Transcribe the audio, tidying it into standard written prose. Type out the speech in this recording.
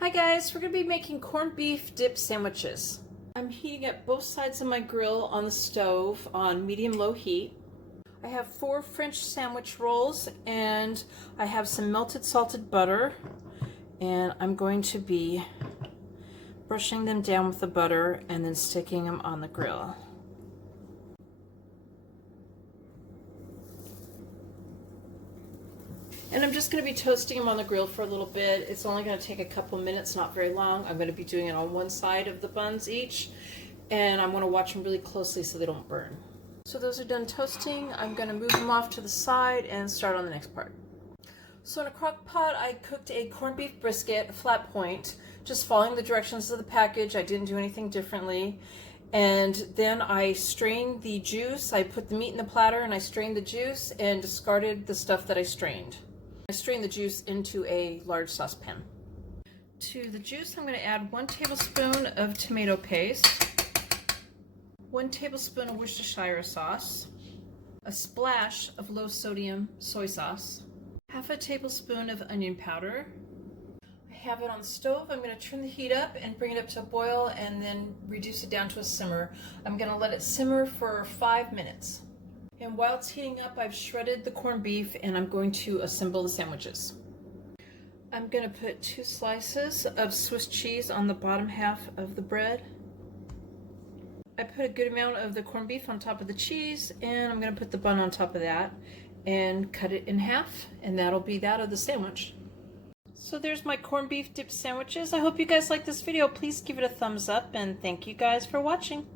Hi guys, we're going to be making corned beef dip sandwiches. I'm heating up both sides of my grill on the stove on medium-low heat. I have 4 French sandwich rolls and I have some melted salted butter, and I'm going to be brushing them down with the butter and then sticking them on the grill. And I'm just going to be toasting them on the grill for a little bit. It's only going to take a couple minutes, not very long. I'm going to be doing it on one side of the buns each, and I'm going to watch them really closely so they don't burn. So those are done toasting. I'm going to move them off to the side and start on the next part. So in a crock pot, I cooked a corned beef brisket, flat point, just following the directions of the package. I didn't do anything differently. And then I strained the juice. I put the meat in the platter and I strained the juice and discarded the stuff that I strained. I strained the juice into a large saucepan. To the juice, I'm going to add 1 tablespoon of tomato paste, 1 tablespoon of Worcestershire sauce, a splash of low sodium soy sauce, half a tablespoon of onion powder. I have it on the stove. I'm going to turn the heat up and bring it up to a boil and then reduce it down to a simmer. I'm going to let it simmer for 5 minutes. And while it's heating up, I've shredded the corned beef and I'm going to assemble the sandwiches. I'm going to put 2 slices of Swiss cheese on the bottom half of the bread. I put a good amount of the corned beef on top of the cheese, and I'm going to put the bun on top of that and cut it in half, and that'll be that of the sandwich. So there's my corned beef dip sandwiches. I hope you guys like this video. Please give it a thumbs up, and thank you guys for watching.